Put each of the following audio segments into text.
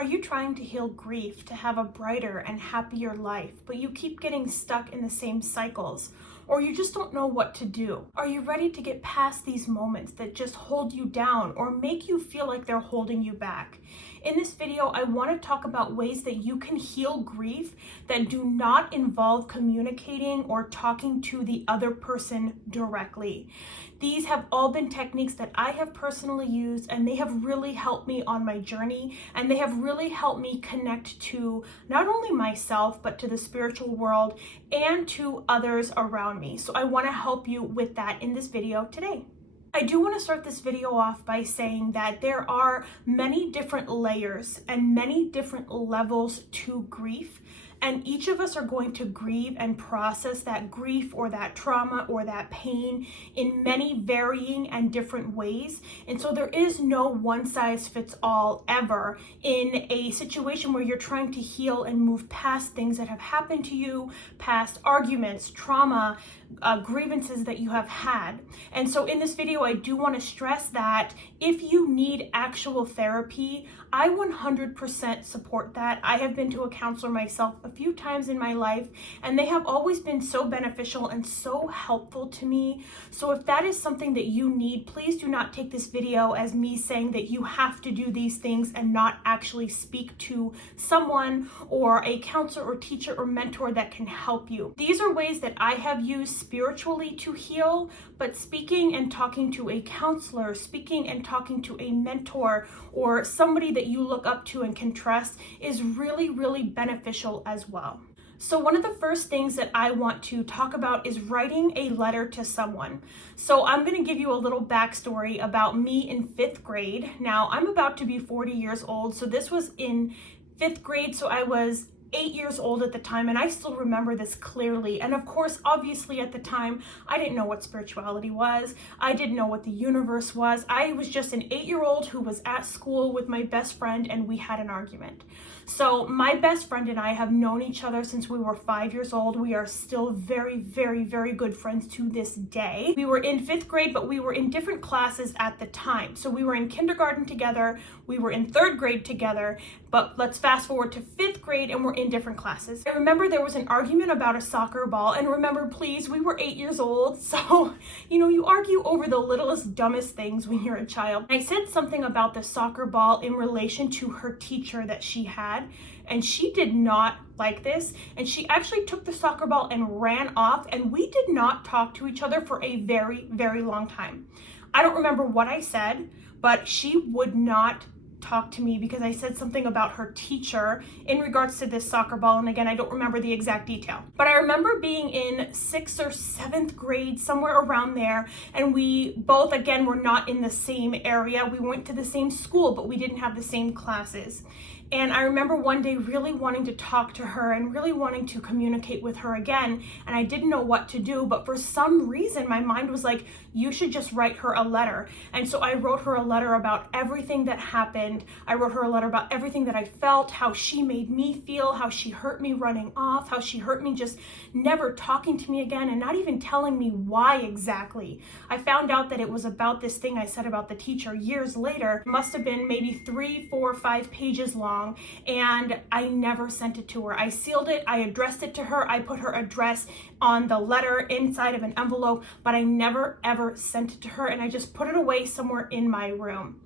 Are you trying to heal grief to have a brighter and happier life, but you keep getting stuck in the same cycles, or you just don't know what to do? Are you ready to get past these moments that just hold you down or make you feel like they're holding you back? In this video, I want to talk about ways that you can heal grief that do not involve communicating or talking to the other person directly. These have all been techniques that I have personally used, and they have really helped me on my journey, and they have really helped me connect to not only myself, but to the spiritual world and to others around me. So I want to help you with that in this video today. I do want to start this video off by saying that there are many different layers and many different levels to grief. And each of us are going to grieve and process that grief or that trauma or that pain in many varying and different ways. And so there is no one size fits all ever in a situation where you're trying to heal and move past things that have happened to you, past arguments, trauma, grievances that you have had. And so in this video, I do want to stress that if you need actual therapy, I 100% support that. I have been to a counselor myself a few times in my life, and they have always been so beneficial and so helpful to me. So if that is something that you need, please do not take this video as me saying that you have to do these things and not actually speak to someone or a counselor or teacher or mentor that can help you. These are ways that I have used spiritually to heal, but speaking and talking to a counselor, speaking and talking to a mentor or somebody that you look up to and can trust is really, really beneficial as well. So one of the first things that I want to talk about is writing a letter to someone. So I'm going to give you a little backstory about me in 5th grade. Now I'm about to be 40 years old, so this was in 5th grade, so I was 8 years old at the time, and I still remember this clearly. And of course, obviously at the time, I didn't know what spirituality was. I didn't know what the universe was. I was just an 8-year-old who was at school with my best friend, and we had an argument. So my best friend and I have known each other since we were 5 years old. We are still very, very, very good friends to this day. We were in 5th grade, but we were in different classes at the time. So we were in kindergarten together, we were in 3rd grade together, but let's fast forward to 5th grade and we're in different classes. I remember there was an argument about a soccer ball, and remember, please, we were 8 years old, so you argue over the littlest, dumbest things when you're a child. I said something about the soccer ball in relation to her teacher that she had, and she did not like this, and she actually took the soccer ball and ran off, and we did not talk to each other for a very, very long time. I don't remember what I said, but she would not talk to me because I said something about her teacher in regards to this soccer ball. And again, I don't remember the exact detail, but I remember being in 6th or 7th grade, somewhere around there. And we both, again, were not in the same area. We went to the same school, but we didn't have the same classes. And I remember one day really wanting to talk to her and really wanting to communicate with her again. And I didn't know what to do, but for some reason, my mind was like, you should just write her a letter. And so I wrote her a letter about everything that happened. I wrote her a letter about everything that I felt, how she made me feel, how she hurt me running off, how she hurt me just never talking to me again and not even telling me why exactly. I found out that it was about this thing I said about the teacher years later. It must have been maybe 3, 4, 5 pages long, and I never sent it to her. I sealed it, I addressed it to her, I put her address on the letter inside of an envelope, but I never ever sent it to her, and I just put it away somewhere in my room.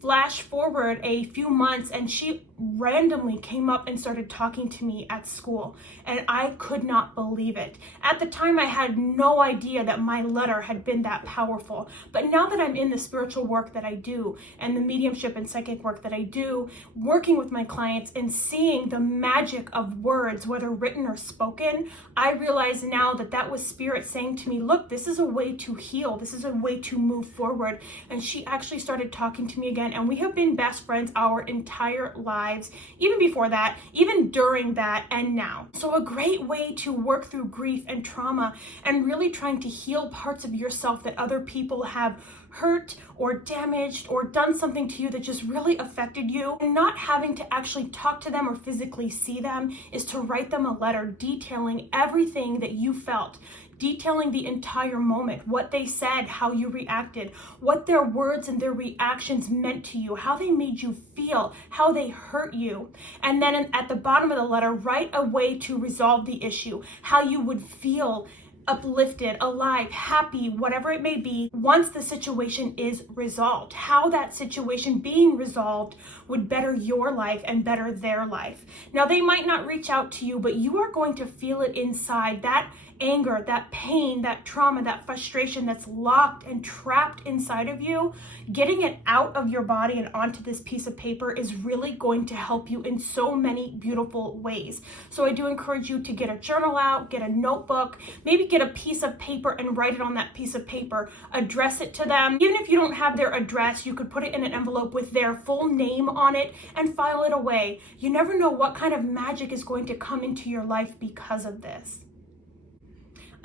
Flash forward a few months, and she randomly came up and started talking to me at school, and I could not believe it. At the time, I had no idea that my letter had been that powerful, but now that I'm in the spiritual work that I do and the mediumship and psychic work that I do, working with my clients and seeing the magic of words, whether written or spoken, I realize now that that was spirit saying to me, look, this is a way to heal, this is a way to move forward. And she actually started talking to me again, and we have been best friends our entire lives, even before that, even during that, and now. So a great way to work through grief and trauma and really trying to heal parts of yourself that other people have hurt or damaged or done something to you that just really affected you, and not having to actually talk to them or physically see them, is to write them a letter detailing everything that you felt. detailing the entire moment, what they said, how you reacted, what their words and their reactions meant to you, how they made you feel, how they hurt you. And then at the bottom of the letter, write a way to resolve the issue, how you would feel uplifted, alive, happy, whatever it may be, once the situation is resolved. How that situation being resolved would better your life and better their life. Now, they might not reach out to you, but you are going to feel it inside. That anger, that pain, that trauma, that frustration that's locked and trapped inside of you, getting it out of your body and onto this piece of paper is really going to help you in so many beautiful ways. So I do encourage you to get a journal out, get a notebook, maybe get a piece of paper and write it on that piece of paper, address it to them. Even if you don't have their address, you could put it in an envelope with their full name on it and file it away. You never know what kind of magic is going to come into your life because of this.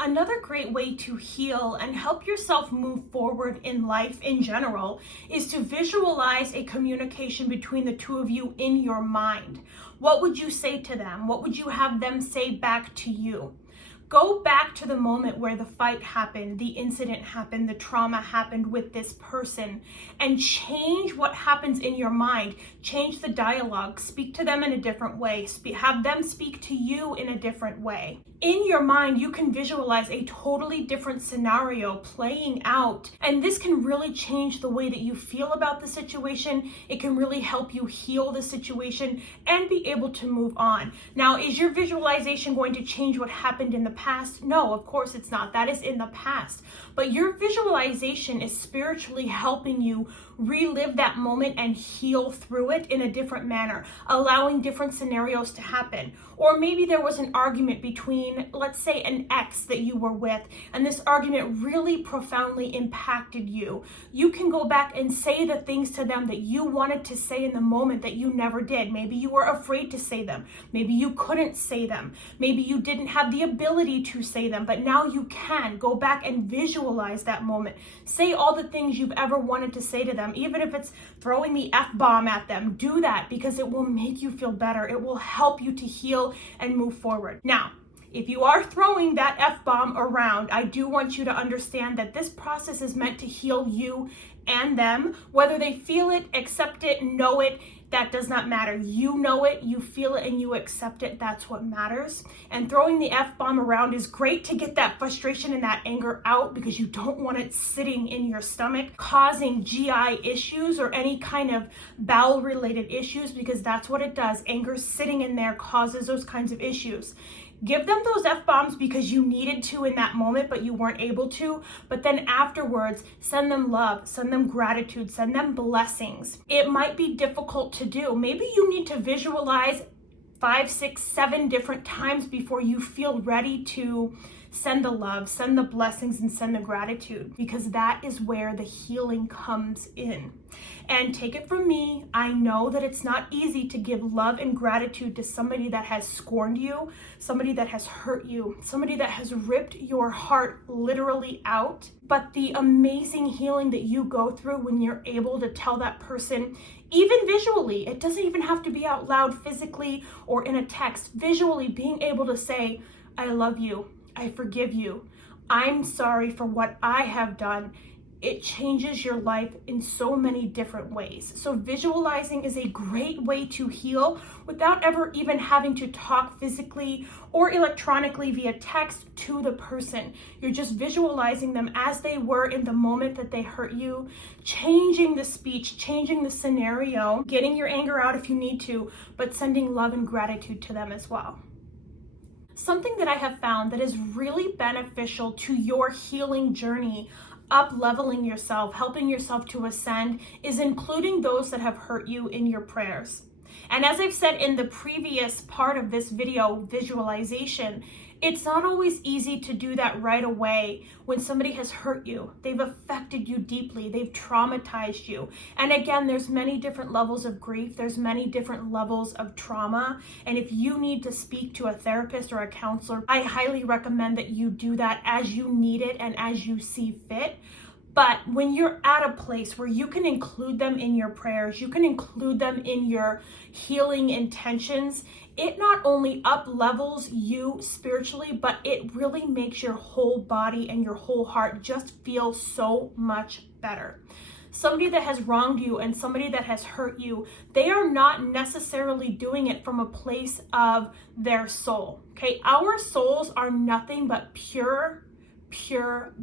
Another great way to heal and help yourself move forward in life in general is to visualize a communication between the two of you in your mind. What would you say to them? What would you have them say back to you? Go back to the moment where the fight happened, the incident happened, the trauma happened with this person, and change what happens in your mind. Change the dialogue. Speak to them in a different way. Have them speak to you in a different way. In your mind, you can visualize a totally different scenario playing out, and this can really change the way that you feel about the situation. It can really help you heal the situation and be able to move on. Now, is your visualization going to change what happened in the past? No, of course it's not. That is in the past. But your visualization is spiritually helping you relive that moment and heal through it in a different manner, allowing different scenarios to happen. Or maybe there was an argument between, let's say, an ex that you were with, and this argument really profoundly impacted you. You can go back and say the things to them that you wanted to say in the moment that you never did. Maybe you were afraid to say them. Maybe you couldn't say them. Maybe you didn't have the ability to say them, but now you can. Go back and visualize that moment. Say all the things you've ever wanted to say to them, even if it's throwing the F-bomb at them. Do that because it will make you feel better. It will help you to heal and move forward. Now, if you are throwing that F-bomb around, I do want you to understand that this process is meant to heal you and them. Whether they feel it, accept it, know it, that does not matter. You know it, you feel it, and you accept it. That's what matters. And throwing the F-bomb around is great to get that frustration and that anger out because you don't want it sitting in your stomach, causing GI issues or any kind of bowel-related issues, because that's what it does. Anger sitting in there causes those kinds of issues. Give them those F-bombs because you needed to in that moment, but you weren't able to. But then afterwards, send them love, send them gratitude, send them blessings. It might be difficult to do. Maybe you need to visualize 5, 6, 7 different times before you feel ready to send the love, send the blessings, and send the gratitude, because that is where the healing comes in. And take it from me, I know that it's not easy to give love and gratitude to somebody that has scorned you, somebody that has hurt you, somebody that has ripped your heart literally out. But the amazing healing that you go through when you're able to tell that person, even visually, it doesn't even have to be out loud physically or in a text, visually being able to say, I love you, I forgive you, I'm sorry for what I have done. It changes your life in so many different ways. So visualizing is a great way to heal without ever even having to talk physically or electronically via text to the person. You're just visualizing them as they were in the moment that they hurt you, changing the speech, changing the scenario, getting your anger out if you need to, but sending love and gratitude to them as well. Something that I have found that is really beneficial to your healing journey, up-leveling yourself, helping yourself to ascend, is including those that have hurt you in your prayers. And as I've said in the previous part of this video, visualization, it's not always easy to do that right away when somebody has hurt you. They've affected you deeply. They've traumatized you. And again, there's many different levels of grief. There's many different levels of trauma. And if you need to speak to a therapist or a counselor, I highly recommend that you do that as you need it and as you see fit. But when you're at a place where you can include them in your prayers, you can include them in your healing intentions, it not only up levels you spiritually, but it really makes your whole body and your whole heart just feel so much better. Somebody that has wronged you and somebody that has hurt you, they are not necessarily doing it from a place of their soul. Okay, our souls are nothing but pure,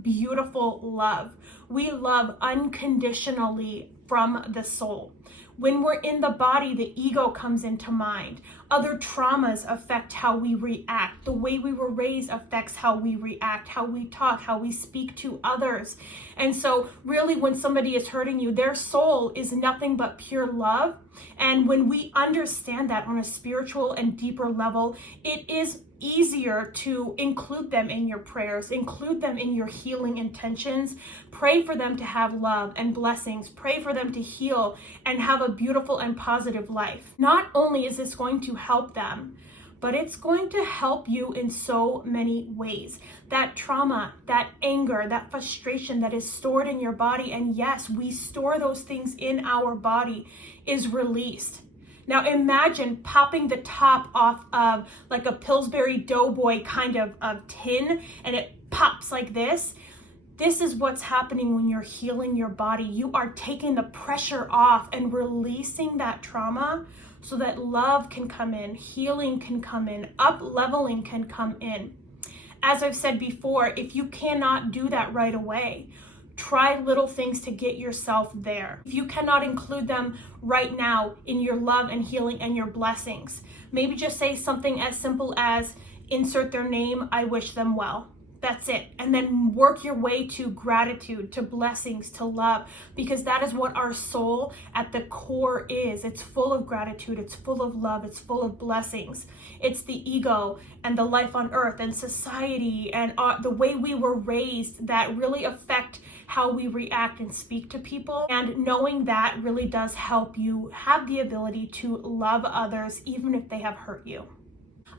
beautiful love. We love unconditionally from the soul. When we're in the body, the ego comes into mind. Other traumas affect how we react. The way we were raised affects how we react, how we talk, how we speak to others. And so really when somebody is hurting you, their soul is nothing but pure love. And when we understand that on a spiritual and deeper level, it is easier to include them in your prayers, include them in your healing intentions. Pray for them to have love and blessings. Pray for them to heal and have a beautiful and positive life. Not only is this going to help them, but it's going to help you in so many ways. That trauma, that anger, that frustration that is stored in your body, and yes, we store those things in our body, is released. Now imagine popping the top off of like a Pillsbury Doughboy kind of tin, and it pops like this. This is what's happening when you're healing your body. You are taking the pressure off and releasing that trauma so that love can come in, healing can come in, up-leveling can come in. As I've said before, if you cannot do that right away, try little things to get yourself there. If you cannot include them right now in your love and healing and your blessings, maybe just say something as simple as insert their name, I wish them well. That's it. And then work your way to gratitude, to blessings, to love, because that is what our soul at the core is. It's full of gratitude. It's full of love. It's full of blessings. It's the ego and the life on earth and society and the way we were raised that really affect how we react and speak to people. And knowing that really does help you have the ability to love others, even if they have hurt you.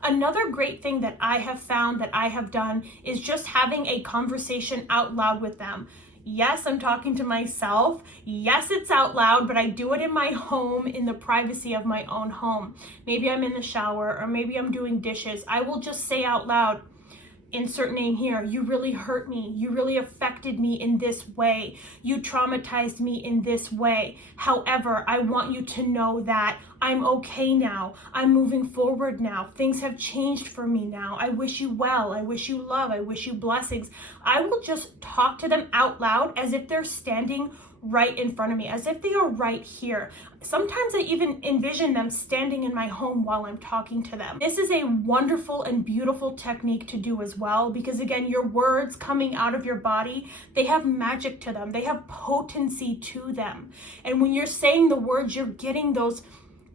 Another great thing that I have found that I have done is just having a conversation out loud with them. Yes, I'm talking to myself. Yes, it's out loud, but I do it in my home, in the privacy of my own home. Maybe I'm in the shower or maybe I'm doing dishes. I will just say out loud, insert name here, you really hurt me. You really affected me in this way. You traumatized me in this way. However, I want you to know that I'm okay now. I'm moving forward now. Things have changed for me now. I wish you well. I wish you love. I wish you blessings. I will just talk to them out loud as if they're standing right in front of me, as if they are right here. Sometimes I even envision them standing in my home while I'm talking to them. This is a wonderful and beautiful technique to do as well, because again, your words coming out of your body, they have magic to them. They have potency to them. And when you're saying the words, you're getting those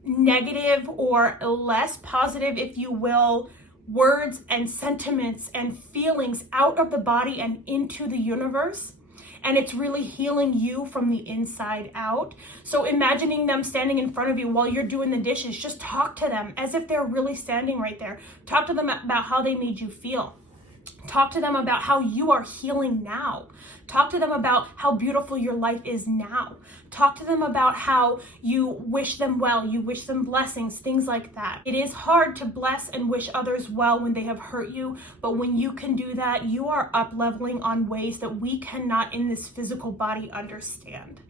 negative or less positive, if you will, words and sentiments and feelings out of the body and into the universe. And it's really healing you from the inside out. So imagining them standing in front of you while you're doing the dishes, just talk to them as if they're really standing right there. Talk to them about how they made you feel. Talk to them about how you are healing now. Talk to them about how beautiful your life is now. Talk to them about how you wish them well, you wish them blessings, things like that. It is hard to bless and wish others well when they have hurt you, but when you can do that, you are up-leveling on ways that we cannot in this physical body understand.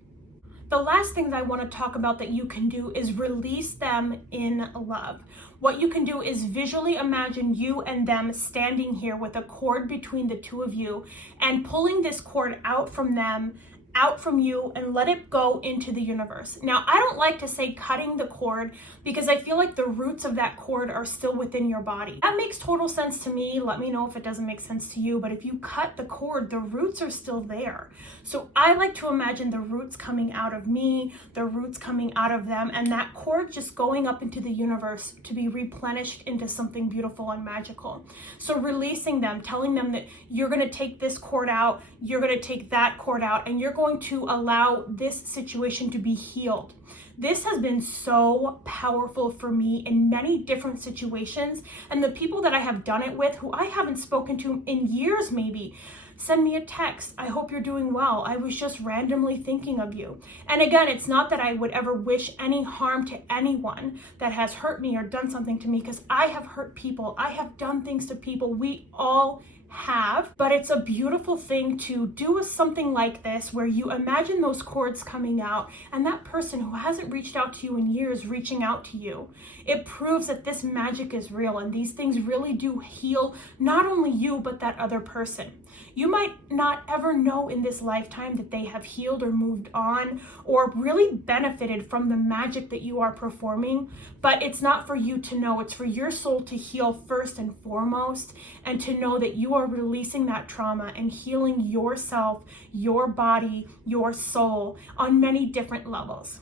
The last thing that I want to talk about that you can do is release them in love. What you can do is visually imagine you and them standing here with a cord between the two of you and pulling this cord out from them, out from you, and let it go into the universe. Now, I don't like to say cutting the cord because I feel like the roots of that cord are still within your body. That makes total sense to me. Let me know if it doesn't make sense to you, but if you cut the cord, the roots are still there. So I like to imagine the roots coming out of me, the roots coming out of them, and that cord just going up into the universe to be replenished into something beautiful and magical. So releasing them, telling them that you're gonna take this cord out, you're gonna take that cord out, and you're going to allow this situation to be healed. This has been so powerful for me in many different situations, and the people that I have done it with, who I haven't spoken to in years maybe, Send me a text. I hope you're doing well. I was just randomly thinking of you. And again, it's not that I would ever wish any harm to anyone that has hurt me or done something to me, because I have hurt people. I have done things to people. We all have, but it's a beautiful thing to do something like this where you imagine those cords coming out and that person who hasn't reached out to you in years reaching out to you. It proves that this magic is real and these things really do heal not only you but that other person. You might not ever know in this lifetime that they have healed or moved on or really benefited from the magic that you are performing, but it's not for you to know. It's for your soul to heal first and foremost, and to know that you are releasing that trauma and healing yourself, your body, your soul on many different levels.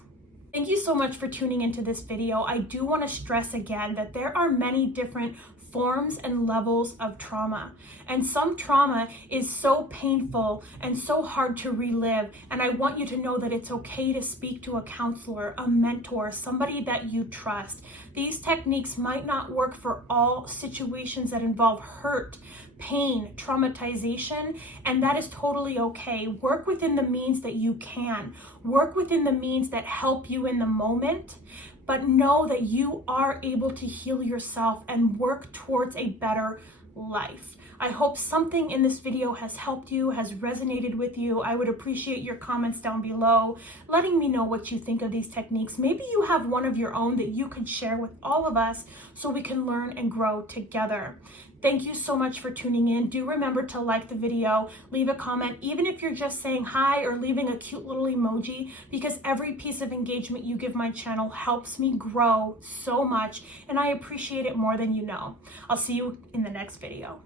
Thank you so much for tuning into this video. I do want to stress again that there are many different forms and levels of trauma, and some trauma is so painful and so hard to relive, and I want you to know that it's okay to speak to a counselor, a mentor, somebody that you trust. These techniques might not work for all situations that involve hurt, pain, traumatization, and that is totally okay. Work within the means that you can. Work within the means that help you in the moment, but know that you are able to heal yourself and work towards a better life. I hope something in this video has helped you, has resonated with you. I would appreciate your comments down below, letting me know what you think of these techniques. Maybe you have one of your own that you could share with all of us so we can learn and grow together. Thank you so much for tuning in. Do remember to like the video, leave a comment, even if you're just saying hi or leaving a cute little emoji, because every piece of engagement you give my channel helps me grow so much, and I appreciate it more than you know. I'll see you in the next video.